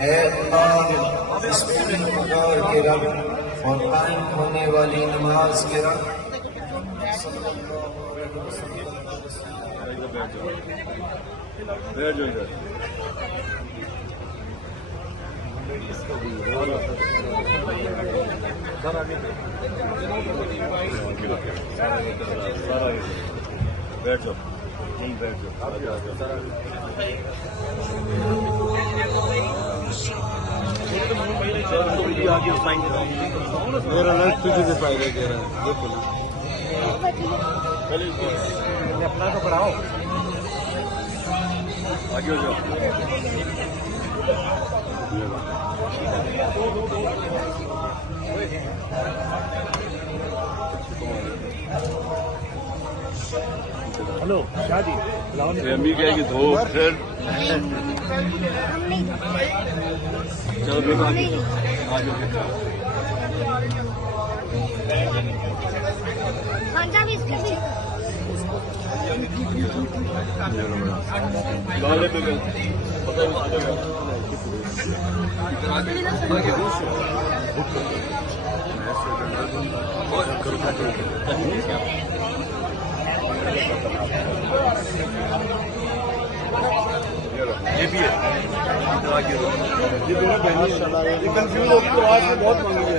ऐ अल्लाह, इस पूरी पुकार के रब और कायम होने वाली नमाज के रब मेरा लाइफ तुझे भी फायदा दे रहा है, देखो ना। अपना तो बढ़ाओ, आगे हो जाओ। हेलो शादी अम्मी कहेगी धो फिर चलो बेटा आ जाओ। गाले पे ये भी है, ये दोनों बहनी है। ये कंफ्यूज होगी तो आज में बहुत मांगी है।